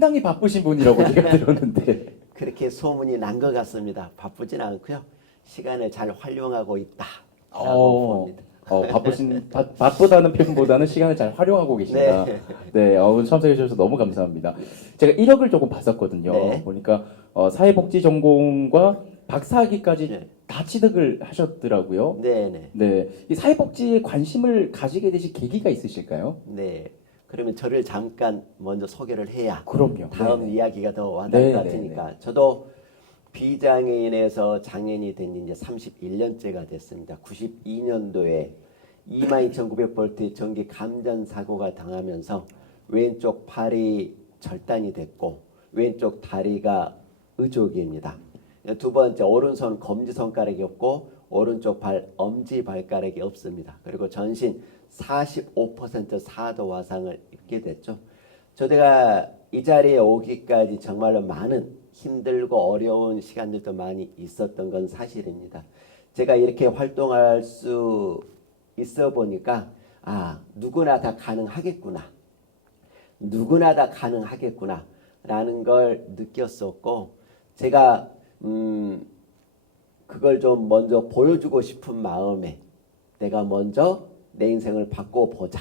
상당히 바쁘신 분이라고 제가 들었는데. 그렇게 소문이 난 것 같습니다. 바쁘진 않고요. 시간을 잘 활용하고 있다라고 봅니다. 바쁘다는 표현보다는 시간을 잘 활용하고 계신다. 네. 네, 오늘 참석해 주셔서 너무 감사합니다. 제가 이력을 조금 봤었거든요. 네. 보니까 사회복지 전공과 박사학위까지 네. 다 취득을 하셨더라고요. 네네. 네, 이 사회복지에 관심을 가지게 되신 계기가 있으실까요? 네. 그러면 저를 잠깐 먼저 소개를 해야 그럼요. 다음 네네. 이야기가 더 와닿을 것 네네네. 같으니까. 저도 비장애인에서 장애인이 된 지 이제 31년째가 됐습니다. 92년도에 22,900볼트의 전기 감전 사고가 당하면서 왼쪽 팔이 절단이 됐고 왼쪽 다리가 의족입니다. 두 번째 오른손 검지손가락이 없고 오른쪽 발 엄지발가락이 없습니다. 그리고 전신 45% 사도 화상을 입게 됐죠. 저희가 이 자리에 오기까지 정말로 많은 힘들고 어려운 시간들도 많이 있었던 건 사실입니다. 제가 이렇게 활동할 수 있어 보니까 누구나 다 가능하겠구나. 누구나 다 가능하겠구나 라는 걸 느꼈었고 제가 그걸 좀 먼저 보여주고 싶은 마음에 내가 먼저 내 인생을 바꿔보자.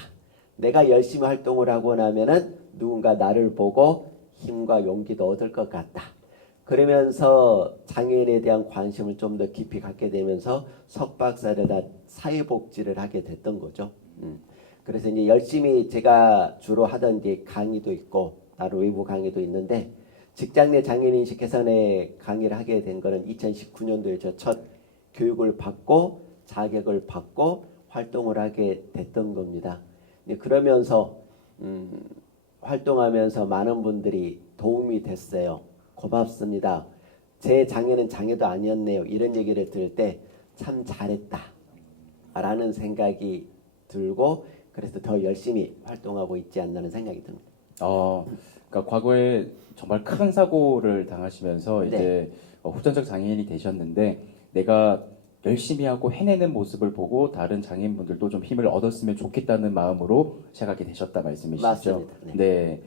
내가 열심히 활동을 하고 나면은 누군가 나를 보고 힘과 용기도 얻을 것 같다. 그러면서 장애인에 대한 관심을 좀 더 깊이 갖게 되면서 석박사를 사회복지를 하게 됐던 거죠. 그래서 이제 열심히 제가 주로 하던 이제 강의도 있고 따로 외부 강의도 있는데 직장 내 장애인 인식 개선에 강의를 하게 된 거는 2019년도에 저 첫 교육을 받고 자격을 받고 활동을 하게 됐던 겁니다. 그러면서 활동하면서 많은 분들이 도움이 됐어요. 고맙습니다. 제 장애는 장애도 아니었네요. 이런 얘기를 들을 때 참 잘했다 라는 생각이 들고 그래서 더 열심히 활동하고 있지 않나는 생각이 듭니다. 그러니까 과거에 정말 큰 사고를 당하시면서 네. 이제 후천적 장애인이 되셨는데 내가 열심히 하고 해내는 모습을 보고 다른 장애인분들도 좀 힘을 얻었으면 좋겠다는 마음으로 시작하게 되셨다 말씀이시죠? 맞습니다. 네.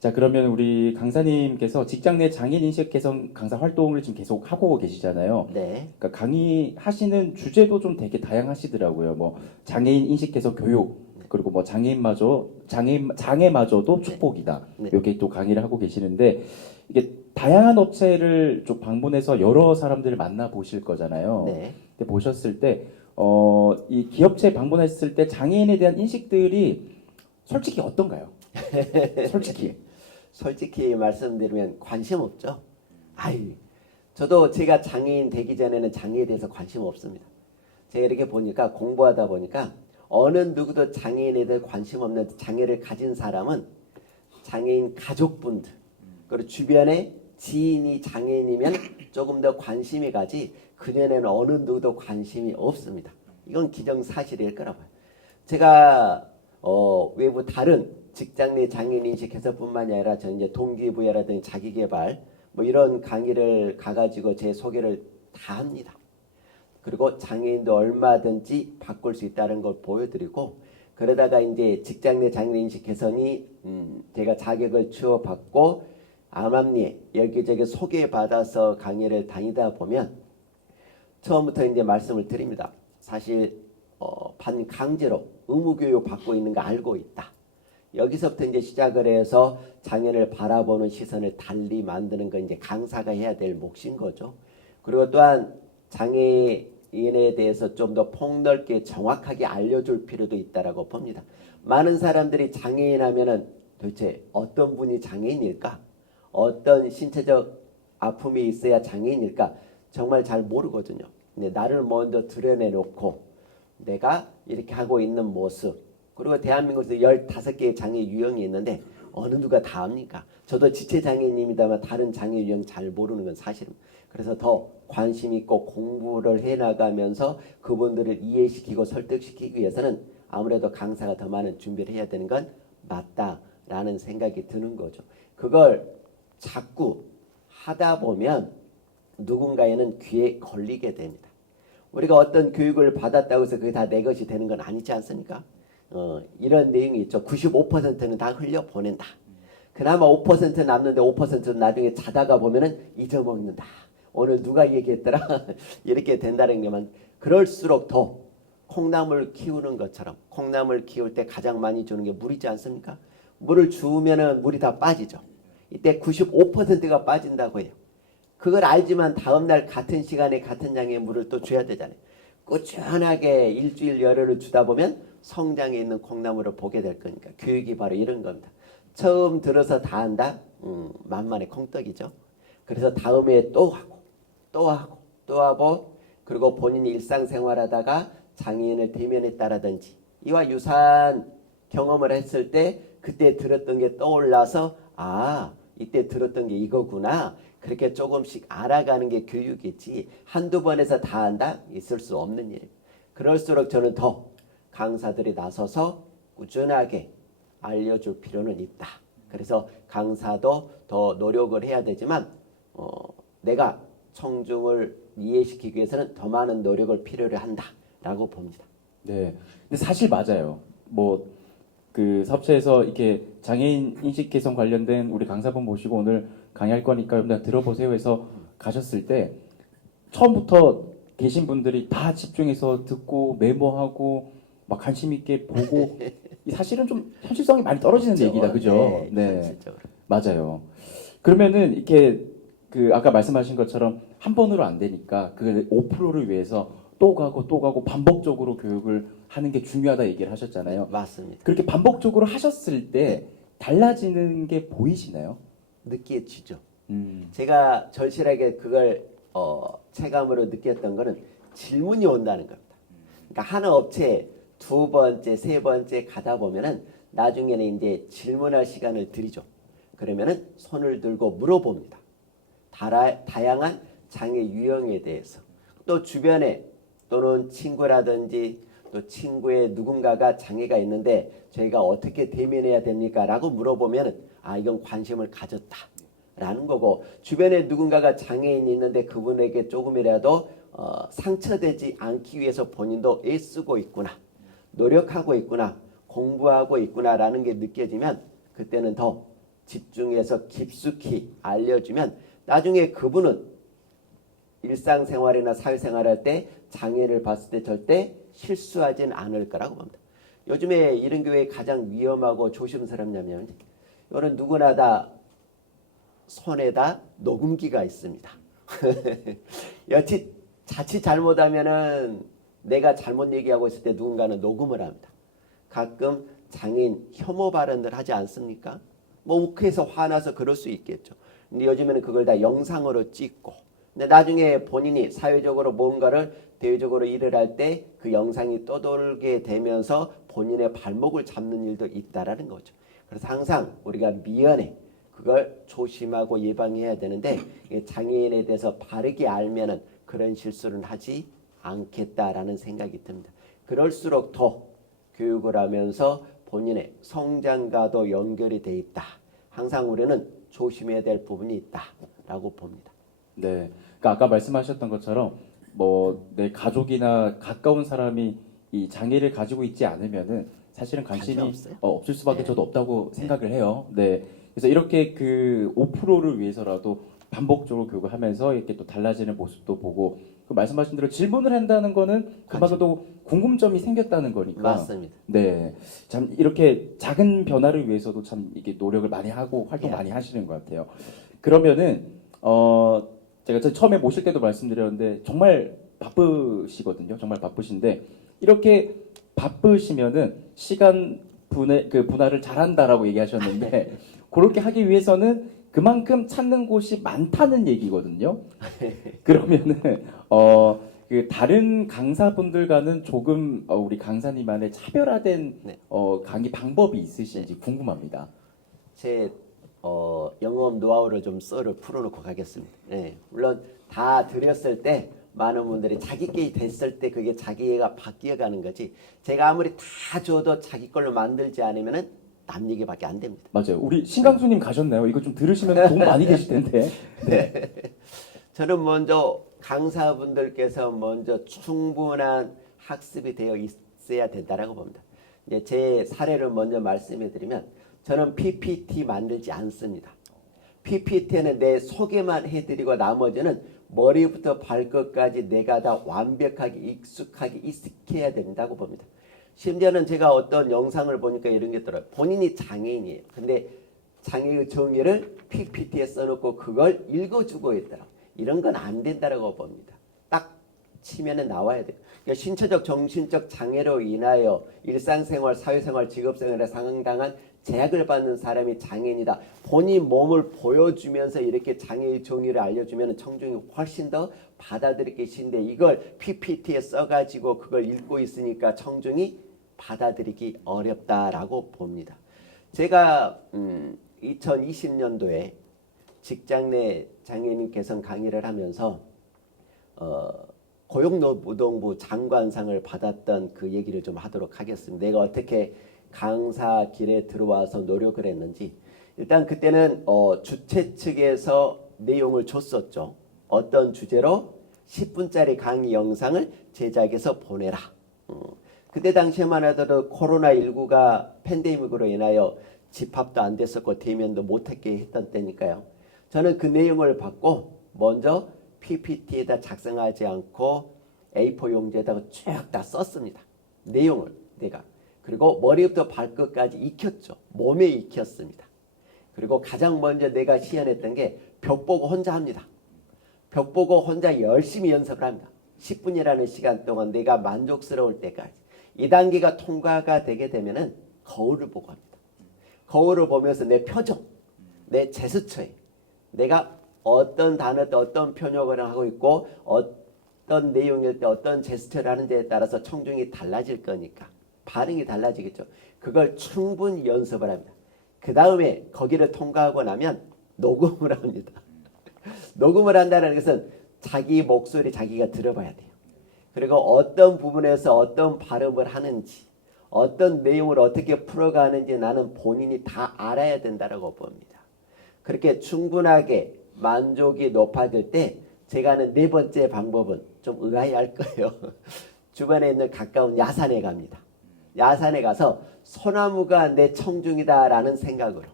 자, 그러면 우리 강사님께서 직장 내 장애인 인식 개선 강사 활동을 지금 계속 하고 계시잖아요. 네. 그러니까 강의하시는 주제도 좀 되게 다양하시더라고요. 뭐 장애인 인식 개선 교육 그리고 뭐 장애마저도 축복이다. 네. 이렇게 또 강의를 하고 계시는데 이게 다양한 업체를 좀 방문해서 여러 사람들을 만나 보실 거잖아요. 네. 근데 보셨을 때 이 기업체 방문했을 때 장애인에 대한 인식들이 솔직히 어떤가요? 솔직히 말씀드리면 관심 없죠. 저도 제가 장애인 되기 전에는 장애에 대해서 관심 없습니다. 제가 이렇게 보니까 공부하다 보니까 어느 누구도 장애인에 대해 관심 없는 장애를 가진 사람은 장애인 가족분들 그리고 주변에 지인이 장애인이면 조금 더 관심이 가지 그녀는 어느 누구도 관심이 없습니다. 이건 기정사실일 거라고 봐요. 제가 외부 다른 직장 내 장애인 인식 개선뿐만이 아니라 저는 이제 동기부여라든지 자기개발 뭐 이런 강의를 가가지고 제 소개를 다 합니다. 그리고 장애인도 얼마든지 바꿀 수 있다는 걸 보여드리고 그러다가 이제 직장 내 장애인 인식 개선이 제가 자격을 취업받고 암암리에 여기저기 소개받아서 강의를 다니다 보면 처음부터 이제 말씀을 드립니다. 사실 반강제로 의무교육 받고 있는 거 알고 있다. 여기서부터 이제 시작을 해서 장애인을 바라보는 시선을 달리 만드는 건 이제 강사가 해야 될 몫인 거죠. 그리고 또한 장애인에 대해서 좀 더 폭넓게 정확하게 알려줄 필요도 있다라고 봅니다. 많은 사람들이 장애인 하면은 도대체 어떤 분이 장애인일까? 어떤 신체적 아픔이 있어야 장애인일까? 정말 잘 모르거든요. 근데 나를 먼저 드러내놓고 내가 이렇게 하고 있는 모습 그리고 대한민국에서 15개의 장애 유형이 있는데 어느 누가 다 압니까? 저도 지체장애인입니다만 다른 장애 유형 잘 모르는 건 사실입니다. 그래서 더 관심 있고 공부를 해나가면서 그분들을 이해시키고 설득시키기 위해서는 아무래도 강사가 더 많은 준비를 해야 되는 건 맞다라는 생각이 드는 거죠. 그걸 자꾸 하다 보면 누군가에는 귀에 걸리게 됩니다. 우리가 어떤 교육을 받았다고 해서 그게 다 내 것이 되는 건 아니지 않습니까? 이런 내용이 있죠. 95%는 다 흘려보낸다. 그나마 5% 남는데 5%는 나중에 자다가 보면은 잊어먹는다. 오늘 누가 얘기했더라? 이렇게 된다는 게만 그럴수록 더 콩나물 키우는 것처럼 콩나물 키울 때 가장 많이 주는 게 물이지 않습니까? 물을 주면은 물이 다 빠지죠. 이때 95%가 빠진다고 해요. 그걸 알지만 다음날 같은 시간에 같은 양의 물을 또 줘야 되잖아요. 꾸준하게 일주일 열흘을 주다 보면 성장에 있는 콩나물을 보게 될 거니까 교육이 바로 이런 겁니다. 처음 들어서 다 한다? 만만의 콩떡이죠. 그래서 다음에 또 하고 또 하고 또 하고 그리고 본인이 일상생활하다가 장애인을 대면했다라든지 이와 유사한 경험을 했을 때 그때 들었던 게 떠올라서 아 이때 들었던 게 이거구나 그렇게 조금씩 알아가는 게 교육이지 한두 번에서 다 한다? 있을 수 없는 일입니다. 그럴수록 저는 더 강사들이 나서서 꾸준하게 알려줄 필요는 있다. 그래서 강사도 더 노력을 해야 되지만 내가 청중을 이해시키기 위해서는 더 많은 노력을 필요로 한다라고 봅니다. 네. 근데 사실 맞아요. 뭐 그 사업체에서 이렇게 장애인 인식 개선 관련된 우리 강사분 모시고 오늘 강의할 거니까 여러분들 들어보세요 해서 가셨을 때 처음부터 계신 분들이 다 집중해서 듣고 메모하고 막 관심 있게 보고 이 사실은 좀 현실성이 많이 떨어지는 그렇죠. 얘기다, 그죠? 네, 네, 현실적으로. 맞아요. 그러면은 이렇게 그 아까 말씀하신 것처럼 한 번으로 안 되니까 그 5%를 위해서 또 가고 또 가고 반복적으로 교육을 하는 게 중요하다 얘기를 하셨잖아요. 맞습니다. 그렇게 반복적으로 하셨을 때 달라지는 게 보이시나요? 느껴지죠. 음, 제가 절실하게 그걸 체감으로 느꼈던 거는 질문이 온다는 겁니다. 그러니까 한 업체에 두 번째, 세 번째 가다 보면은 나중에는 이제 질문할 시간을 드리죠. 그러면은 손을 들고 물어봅니다. 다양한 장애 유형에 대해서 또 주변에 또는 친구라든지 또 친구의 누군가가 장애가 있는데 저희가 어떻게 대면해야 됩니까? 라고 물어보면 아 이건 관심을 가졌다 라는 거고 주변에 누군가가 장애인이 있는데 그분에게 조금이라도 상처되지 않기 위해서 본인도 애쓰고 있구나 노력하고 있구나 공부하고 있구나 라는 게 느껴지면 그때는 더 집중해서 깊숙이 알려주면 나중에 그분은 일상생활이나 사회생활할 때 장애를 봤을 때 절대 실수하진 않을 거라고 봅니다. 요즘에 이런 교회에 가장 위험하고 조심스럽냐면 이거는 누구나 다 손에다 녹음기가 있습니다. 자칫 잘못하면은 내가 잘못 얘기하고 있을 때 누군가는 녹음을 합니다. 가끔 장애인 혐오 발언을 하지 않습니까? 뭐 욱해서 화나서 그럴 수 있겠죠. 근데 요즘에는 그걸 다 영상으로 찍고 근데 나중에 본인이 사회적으로 뭔가를 대외적으로 일을 할 때 그 영상이 떠돌게 되면서 본인의 발목을 잡는 일도 있다라는 거죠. 그래서 항상 우리가 미연에 그걸 조심하고 예방해야 되는데 장애인에 대해서 바르게 알면은 그런 실수는 하지 않겠다라는 생각이 듭니다. 그럴수록 더 교육을 하면서 본인의 성장과도 연결이 돼 있다. 항상 우리는 조심해야 될 부분이 있다라고 봅니다. 네. 그러니까 아까 말씀하셨던 것처럼 뭐 내 가족이나 가까운 사람이 이 장애를 가지고 있지 않으면은 사실은 관심이 관심 없어요? 없을 수밖에 네. 저도 없다고 생각을 해요. 네. 그래서 이렇게 그 5%를 위해서라도 반복적으로 교육을 하면서 이렇게 또 달라지는 모습도 보고 그 말씀하신 대로 질문을 한다는 거는 그만큼 또 궁금점이 생겼다는 거니까. 맞습니다. 네. 참 이렇게 작은 변화를 위해서도 참 이게 노력을 많이 하고 활동 예. 많이 하시는 것 같아요. 그러면은 제가 처음에 모실 때도 말씀드렸는데 정말 바쁘시거든요. 정말 바쁘신데 이렇게 바쁘시면은 시간 분할을 잘한다라고 얘기하셨는데 그렇게 하기 위해서는 그만큼 찾는 곳이 많다는 얘기거든요. 그러면은 그 다른 강사분들과는 조금 우리 강사님만의 차별화된 네. 강의 방법이 있으신지 궁금합니다. 제 영업 노하우를 좀 썰을 풀어놓고 가겠습니다. 네, 물론 다 드렸을 때 많은 분들이 자기께 됐을 때 그게 자기가 바뀌어가는 거지 제가 아무리 다 줘도 자기 걸로 만들지 않으면은 남 얘기밖에 안 됩니다. 맞아요. 우리 신강수님 가셨나요? 이거 좀 들으시면 도움 많이 되실 텐데. 네. 저는 먼저 강사분들께서 먼저 충분한 학습이 되어 있어야 된다라고 봅니다. 이제 제 사례를 먼저 말씀해 드리면 저는 PPT 만들지 않습니다. PPT는 내 소개만 해드리고 나머지는 머리부터 발끝까지 내가 다 완벽하게 익숙하게 익숙해야 된다고 봅니다. 심지어는 제가 어떤 영상을 보니까 이런 게 있더라고요. 본인이 장애인이에요. 근데 장애의 정의를 PPT에 써놓고 그걸 읽어주고 있더라. 이런 건 안 된다고 봅니다. 딱 치면은 나와야 돼요. 그러니까 신체적 정신적 장애로 인하여 일상생활, 사회생활, 직업생활에 상당한 제약을 받는 사람이 장애인이다. 본인 몸을 보여주면서 이렇게 장애의 정의를 알려주면 청중이 훨씬 더 받아들이기 쉬운데 이걸 PPT에 써가지고 그걸 읽고 있으니까 청중이 받아들이기 어렵다라고 봅니다. 제가 2020년도에 직장 내 장애인 개선 강의를 하면서 고용노동부 장관상을 받았던 그 얘기를 좀 하도록 하겠습니다. 내가 어떻게 강사 길에 들어와서 노력을 했는지. 일단 그때는 주최 측에서 내용을 줬었죠. 어떤 주제로 10분짜리 강의 영상을 제작해서 보내라. 그때 당시에만 하더라도 코로나19가 팬데믹으로 인하여 집합도 안 됐었고 대면도 못했게 했던 때니까요. 저는 그 내용을 받고 먼저 PPT에다 작성하지 않고 A4 용지에다가 쭉 다 썼습니다. 내용을 내가. 그리고 머리부터 발끝까지 익혔죠. 몸에 익혔습니다. 그리고 가장 먼저 내가 시연했던 게 벽 보고 혼자 합니다. 벽 보고 혼자 열심히 연습을 합니다. 10분이라는 시간 동안 내가 만족스러울 때까지. 이 단계가 통과가 되게 되면은 거울을 보고 합니다. 거울을 보면서 내 표정, 내 제스처에 내가 어떤 단어 때 어떤 표현을 하고 있고 어떤 내용일 때 어떤 제스처를 하는지에 따라서 청중이 달라질 거니까 반응이 달라지겠죠. 그걸 충분히 연습을 합니다. 그 다음에 거기를 통과하고 나면 녹음을 합니다. 녹음을 한다는 것은 자기 목소리 자기가 들어봐야 돼요. 그리고 어떤 부분에서 어떤 발음을 하는지 어떤 내용을 어떻게 풀어가는지 나는 본인이 다 알아야 된다고 봅니다. 그렇게 충분하게 만족이 높아질 때 제가 하는 네 번째 방법은 좀 의아해할 거예요. 주변에 있는 가까운 야산에 갑니다. 야산에 가서 소나무가 내 청중이다라는 생각으로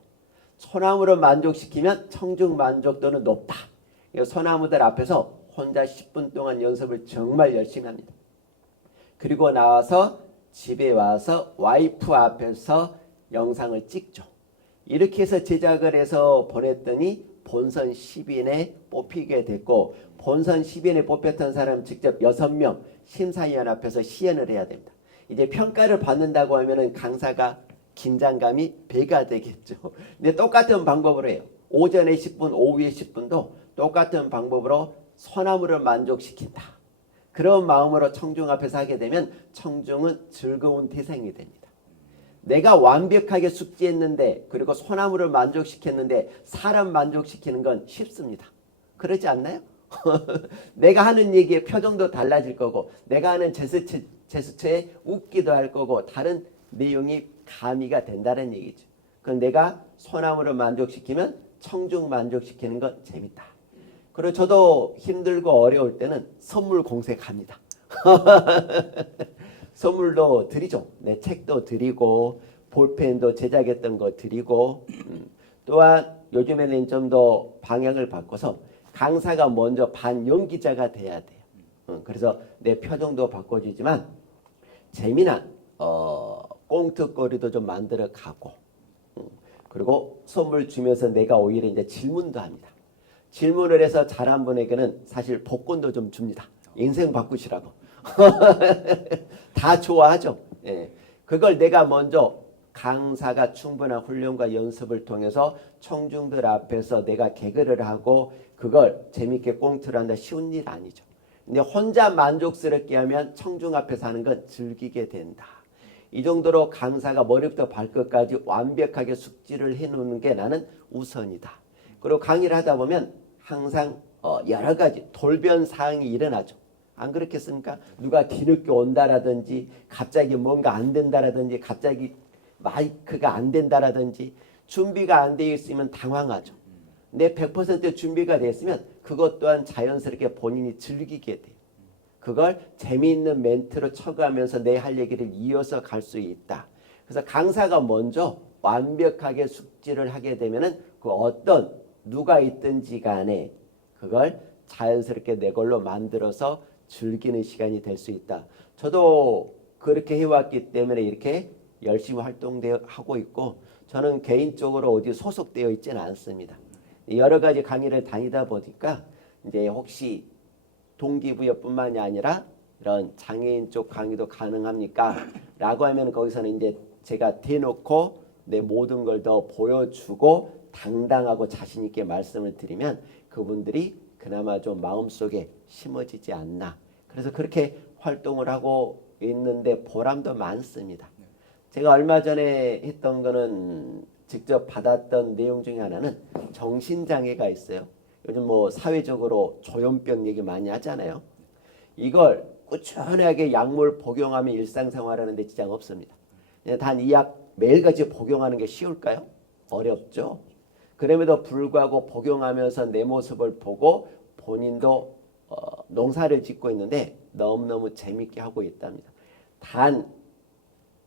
소나무를 만족시키면 청중 만족도는 높다. 소나무들 앞에서 혼자 10분 동안 연습을 정말 열심히 합니다. 그리고 나와서 집에 와서 와이프 앞에서 영상을 찍죠. 이렇게 해서 제작을 해서 보냈더니 본선 10인에 뽑히게 됐고 본선 10인에 뽑혔던 사람 직접 6명 심사위원 앞에서 시연을 해야 됩니다. 이제 평가를 받는다고 하면은 강사가 긴장감이 배가 되겠죠. 근데 똑같은 방법으로 해요. 오전에 10분, 오후에 10분도 똑같은 방법으로 소나무를 만족시킨다. 그런 마음으로 청중 앞에서 하게 되면 청중은 즐거운 대상이 됩니다. 내가 완벽하게 숙지했는데 그리고 소나무를 만족시켰는데 사람 만족시키는 건 쉽습니다. 그러지 않나요? 내가 하는 얘기의 표정도 달라질 거고 내가 하는 제스처에 웃기도 할 거고 다른 내용이 가미가 된다는 얘기죠. 그럼 내가 소나무를 만족시키면 청중 만족시키는 건 재밌다. 그리고 저도 힘들고 어려울 때는 선물 공색합니다. 선물도 드리죠. 네, 책도 드리고 볼펜도 제작했던 거 드리고 또한 요즘에는 좀 더 방향을 바꿔서 강사가 먼저 반연기자가 돼야 돼요. 그래서 내 표정도 바꿔주지만 재미난 꽁트거리도 좀 만들어 가고 그리고 선물 주면서 내가 오히려 이제 질문도 합니다. 질문을 해서 잘한 분에게는 사실 복권도 좀 줍니다. 인생 바꾸시라고. 다 좋아하죠. 예. 그걸 내가 먼저 강사가 충분한 훈련과 연습을 통해서 청중들 앞에서 내가 개그를 하고 그걸 재밌게 꽁트를 한다 쉬운 일 아니죠. 근데 혼자 만족스럽게 하면 청중 앞에서 하는 건 즐기게 된다. 이 정도로 강사가 머리부터 발끝까지 완벽하게 숙지를 해놓는 게 나는 우선이다. 그리고 강의를 하다 보면 항상 여러 가지 돌변 사항이 일어나죠. 안 그렇겠습니까? 누가 뒤늦게 온다라든지 갑자기 뭔가 안 된다라든지 갑자기 마이크가 안 된다라든지 준비가 안 되어 있으면 당황하죠. 내 100% 준비가 됐으면 그것 또한 자연스럽게 본인이 즐기게 돼요. 그걸 재미있는 멘트로 쳐가면서 내 할 얘기를 이어서 갈 수 있다. 그래서 강사가 먼저 완벽하게 숙지를 하게 되면은 그 어떤 누가 있든지 간에 그걸 자연스럽게 내 걸로 만들어서 즐기는 시간이 될 수 있다. 저도 그렇게 해왔기 때문에 이렇게 열심히 활동하고 있고 저는 개인적으로 어디 소속되어 있지는 않습니다. 여러 가지 강의를 다니다 보니까 이제 혹시 동기부여뿐만이 아니라 이런 장애인 쪽 강의도 가능합니까? 라고 하면 거기서는 이제 제가 대놓고 내 모든 걸 더 보여주고 당당하고 자신 있게 말씀을 드리면 그분들이 그나마 좀 마음속에 심어지지 않나. 그래서 그렇게 활동을 하고 있는데 보람도 많습니다. 제가 얼마 전에 했던 거는 직접 받았던 내용 중에 하나는 정신장애가 있어요. 요즘 뭐 사회적으로 조현병 얘기 많이 하잖아요. 이걸 꾸준하게 약물 복용하면 일상생활하는 데 지장 없습니다. 단 이 약 매일같이 복용하는 게 쉬울까요? 어렵죠. 그럼에도 불구하고 복용하면서 내 모습을 보고 본인도 농사를 짓고 있는데 너무너무 재밌게 하고 있답니다. 단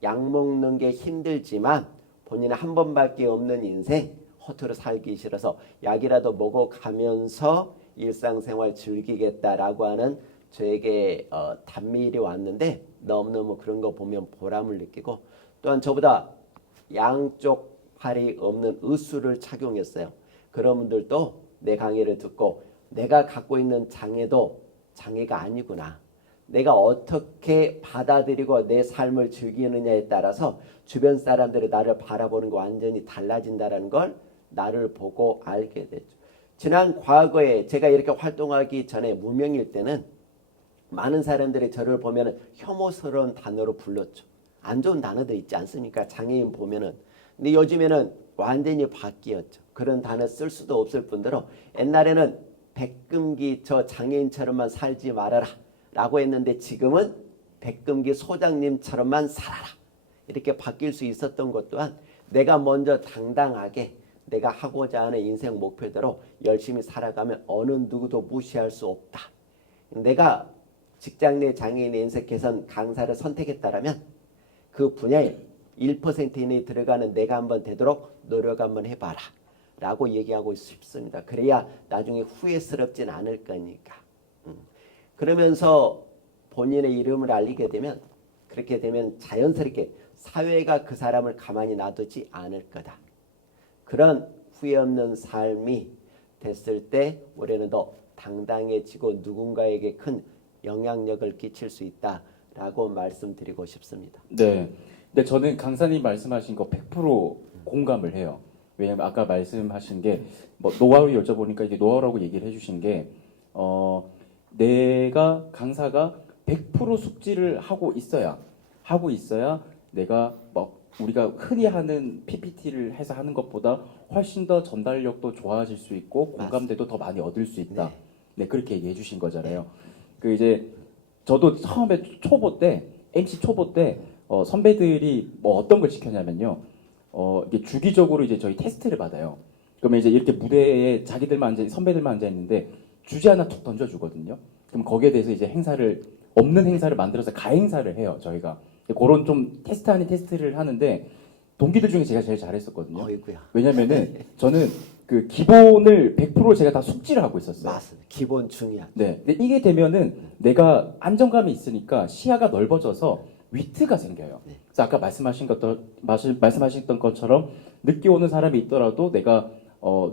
약 먹는 게 힘들지만 본인은 한 번밖에 없는 인생 허투루 살기 싫어서 약이라도 먹어가면서 일상생활 즐기겠다라고 하는 저에게 단밀이 왔는데 너무너무 그런 거 보면 보람을 느끼고 또한 저보다 양쪽 팔이 없는 의수를 착용했어요. 그런 분들도 내 강의를 듣고 내가 갖고 있는 장애도 장애가 아니구나. 내가 어떻게 받아들이고 내 삶을 즐기느냐에 따라서 주변 사람들이 나를 바라보는 거 완전히 달라진다는 걸 나를 보고 알게 됐죠. 지난 과거에 제가 이렇게 활동하기 전에 무명일 때는 많은 사람들이 저를 보면 혐오스러운 단어로 불렀죠. 안 좋은 단어들 있지 않습니까? 장애인 보면은. 근데 요즘에는 완전히 바뀌었죠. 그런 단어 쓸 수도 없을 뿐더러 옛날에는 백금기 저 장애인처럼만 살지 말아라 라고 했는데 지금은 백금기 소장님처럼만 살아라 이렇게 바뀔 수 있었던 것 또한 내가 먼저 당당하게 내가 하고자 하는 인생 목표대로 열심히 살아가면 어느 누구도 무시할 수 없다. 내가 직장 내 장애인 인생 개선 강사를 선택했다라면 그 분야에 1% 이내에 들어가는 내가 한번 되도록 노력 한번 해봐라 라고 얘기하고 싶습니다. 그래야 나중에 후회스럽진 않을 거니까. 그러면서 본인의 이름을 알리게 되면 그렇게 되면 자연스럽게 사회가 그 사람을 가만히 놔두지 않을 거다. 그런 후회 없는 삶이 됐을 때 우리는 더 당당해지고 누군가에게 큰 영향력을 끼칠 수 있다라고 말씀드리고 싶습니다. 네. 근데 저는 강사님 말씀하신 거 100% 공감을 해요. 왜냐면 아까 말씀하신 게 뭐 노하우 여쭤보니까 이게 노하우라고 얘기를 해주신 게 내가 강사가 100% 숙지를 하고 있어야 내가 뭐 우리가 흔히 하는 PPT를 해서 하는 것보다 훨씬 더 전달력도 좋아질 수 있고 공감대도 더 많이 얻을 수 있다. 네. 네, 그렇게 얘기해 주신 거잖아요. 그 이제 저도 처음에 초보 때 MC 초보 때 선배들이 뭐 어떤 걸 시켰냐면요. 이게 주기적으로 이제 저희 테스트를 받아요. 그러면 이제 이렇게 무대에 선배들만 앉아 있는데 주제 하나 툭 던져주거든요. 그럼 거기에 대해서 이제 없는 행사를 만들어서 가행사를 해요, 저희가. 그런 좀 테스트 아닌 테스트를 하는데 동기들 중에 제가 제일 잘했었거든요. 어이구야. 왜냐면은 저는 그 기본을 100% 제가 다 숙지를 하고 있었어요. 맞습니다. 기본 중요하죠. 네. 근데 이게 되면은 내가 안정감이 있으니까 시야가 넓어져서 위트가 생겨요. 네. 그래서 아까 말씀하셨던 것처럼 늦게 오는 사람이 있더라도 내가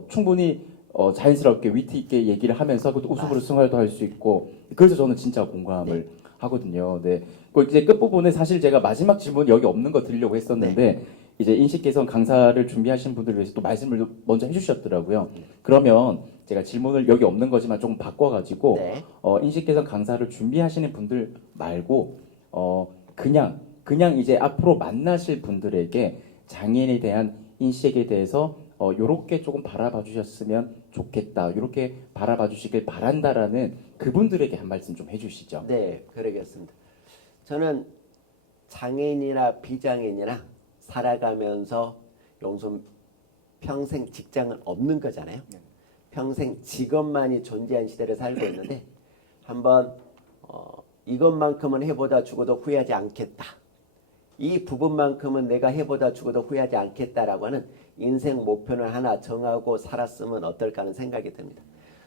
충분히 자연스럽게 위트 있게 얘기를 하면서 그것도 웃음으로 승화도 할 수 있고 그래서 저는 진짜 공감을 하거든요. 네. 그 이제 끝부분에 사실 제가 마지막 질문 여기 없는 거 드리려고 했었는데 이제 인식 개선 강사를 준비하시는 분들을 위해서 또 말씀을 먼저 해주셨더라고요. 그러면 제가 질문을 여기 없는 거지만 조금 바꿔가지고 네. 인식 개선 강사를 준비하시는 분들 말고 그냥 이제 앞으로 만나실 분들에게 장애인에 대한 인식에 대해서 요렇게 조금 바라봐 주셨으면 좋겠다. 요렇게 바라봐 주시길 바란다라는 그분들에게 한 말씀 좀 해주시죠. 네, 그러겠습니다. 저는 장애인이나 비장애인이나 살아가면서 용수 평생 직장은 없는 거잖아요. 평생 직업만이 존재한 시대를 살고 있는데 한번 이것만큼은 해보다 죽어도 후회하지 않겠다. 이 부분만큼은 내가 해보다 죽어도 후회하지 않겠다라고 하는 인생 목표를 하나 정하고 살았으면 어떨까 하는 생각이 듭니다.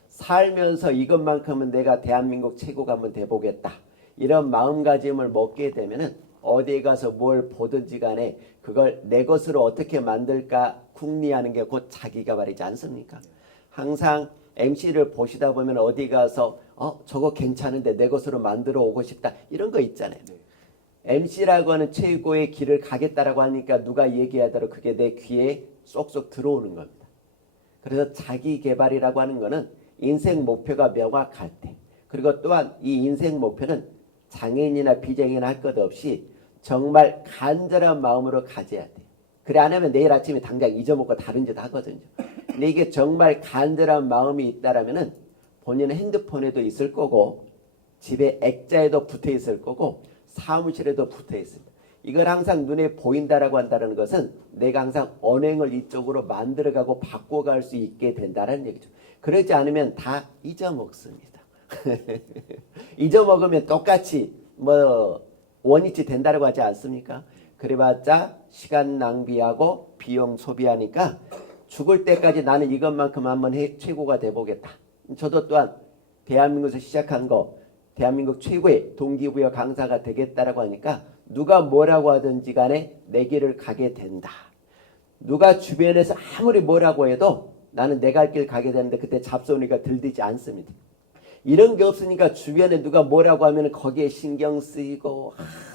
살면서 이것만큼은 내가 대한민국 최고가 한번 돼보겠다. 이런 마음가짐을 먹게 되면은 어디에 가서 뭘 보든지 간에 그걸 내 것으로 어떻게 만들까 궁리하는 게 곧 자기개발이지 않습니까? 항상 MC를 보시다 보면 어디 가서 저거 괜찮은데 내 것으로 만들어 오고 싶다 이런 거 있잖아요. MC라고 하는 최고의 길을 가겠다라고 하니까 누가 얘기하더라도 그게 내 귀에 쏙쏙 들어오는 겁니다. 그래서 자기개발이라고 하는 거는 인생 목표가 명확할 때, 그리고 또한 이 인생 목표는 장애인이나 비장애인 할 것 없이 정말 간절한 마음으로 가져야 돼요. 그래 안 하면 내일 아침에 당장 잊어먹고 다른 짓 하거든요. 근데 이게 정말 간절한 마음이 있다라면은 본인의 핸드폰에도 있을 거고 집에 액자에도 붙어 있을 거고 사무실에도 붙어 있습니다. 이걸 항상 눈에 보인다라고 한다는 것은 내가 항상 언행을 이쪽으로 만들어가고 바꿔갈 수 있게 된다는 얘기죠. 그러지 않으면 다 잊어먹습니다. 잊어먹으면 똑같이 원위치 된다고 하지 않습니까? 그래봤자 시간 낭비하고 비용 소비하니까 죽을 때까지 나는 이것만큼 한번 최고가 돼보겠다. 저도 또한 대한민국에서 시작한 거 대한민국 최고의 동기부여 강사가 되겠다라고 하니까 누가 뭐라고 하든지 간에 내 길을 가게 된다. 누가 주변에서 아무리 뭐라고 해도 나는 내 갈 길 가게 되는데 그때 잡소리가 들리지 않습니다. 이런 게 없으니까 주변에 누가 뭐라고 하면 거기에 신경 쓰이고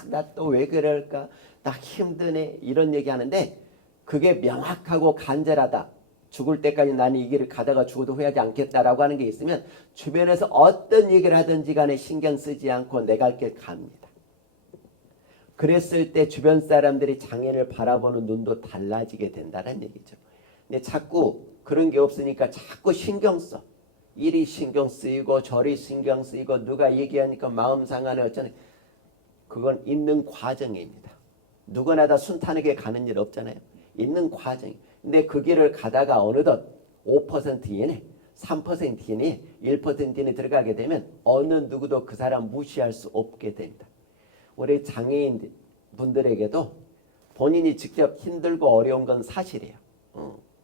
나 또 왜 그럴까 나 힘드네 이런 얘기 하는데 그게 명확하고 간절하다. 죽을 때까지 나는 이 길을 가다가 죽어도 후회하지 않겠다라고 하는 게 있으면 주변에서 어떤 얘기를 하든지 간에 신경 쓰지 않고 내 갈 길 갑니다. 그랬을 때 주변 사람들이 장애인을 바라보는 눈도 달라지게 된다는 얘기죠. 근데 자꾸 그런 게 없으니까 자꾸 신경 써. 이리 신경 쓰이고 저리 신경 쓰이고 누가 얘기하니까 마음 상하네 어쩌네. 그건 있는 과정입니다. 누구나 다 순탄하게 가는 일 없잖아요. 있는 과정. 근데 그 길을 가다가 어느덧 5% 이내, 3% 이내, 1% 이내 들어가게 되면 어느 누구도 그 사람 무시할 수 없게 됩니다. 우리 장애인 분들에게도 본인이 직접 힘들고 어려운 건 사실이에요.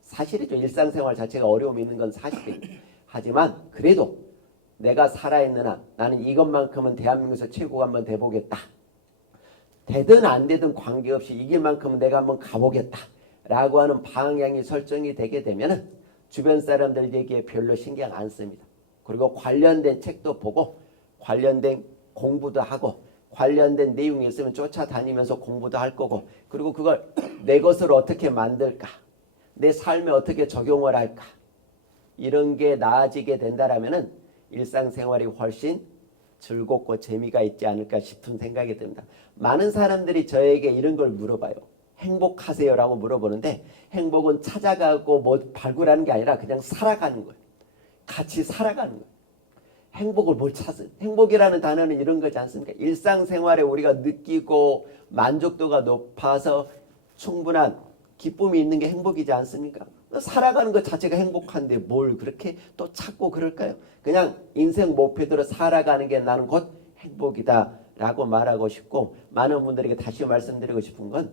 사실이죠. 일상생활 자체가 어려움이 있는 건 사실이에요. 하지만 그래도 내가 살아있는 한 나는 이것만큼은 대한민국에서 최고가 한번 돼보겠다. 되든 안 되든 관계없이 이 길만큼은 내가 한번 가보겠다. 라고 하는 방향이 설정이 되게 되면 주변 사람들 얘기에 별로 신경 안 씁니다. 그리고 관련된 책도 보고 관련된 공부도 하고 관련된 내용이 있으면 쫓아다니면서 공부도 할 거고 그리고 그걸 내 것으로 어떻게 만들까? 내 삶에 어떻게 적용을 할까? 이런 게 나아지게 된다라면은 일상생활이 훨씬 즐겁고 재미가 있지 않을까 싶은 생각이 듭니다. 많은 사람들이 저에게 이런 걸 물어봐요. 행복하세요? 라고 물어보는데 행복은 찾아가고 뭐 발굴하는 게 아니라 그냥 살아가는 거예요. 같이 살아가는 거예요. 행복을 뭘 찾아요? 행복이라는 단어는 이런 거지 않습니까? 일상생활에 우리가 느끼고 만족도가 높아서 충분한 기쁨이 있는 게 행복이지 않습니까? 살아가는 것 자체가 행복한데 뭘 그렇게 또 찾고 그럴까요? 그냥 인생 목표대로 살아가는 게 나는 곧 행복이다 라고 말하고 싶고 많은 분들에게 다시 말씀드리고 싶은 건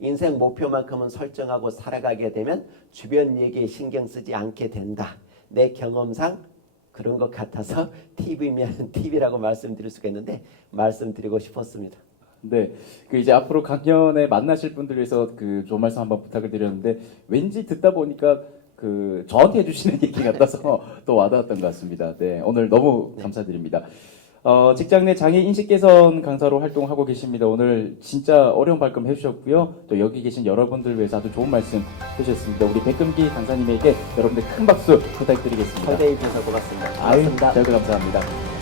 인생 목표만큼은 설정하고 살아가게 되면 주변 얘기에 신경 쓰지 않게 된다. 내 경험상 그런 것 같아서 TV면 TV라고 말씀드릴 수가 있는데 말씀드리고 싶었습니다. 네, 이제 앞으로 강연에 만나실 분들 위해서 좋은 말씀 한번 부탁을 드렸는데 왠지 듣다 보니까 저한테 해주시는 얘기 같아서 또 와닿았던 것 같습니다. 네, 오늘 너무 감사드립니다. 직장 내 장애 인식 개선 강사로 활동하고 계십니다. 오늘 진짜 어려운 발걸음 해주셨고요. 또 여기 계신 여러분들 위해서 아주 좋은 말씀 해주셨습니다. 우리 백금기 강사님에게 여러분들 큰 박수 부탁드리겠습니다. 초대해 주셔서 고맙습니다. 아유, 고맙습니다. 저희도 감사합니다.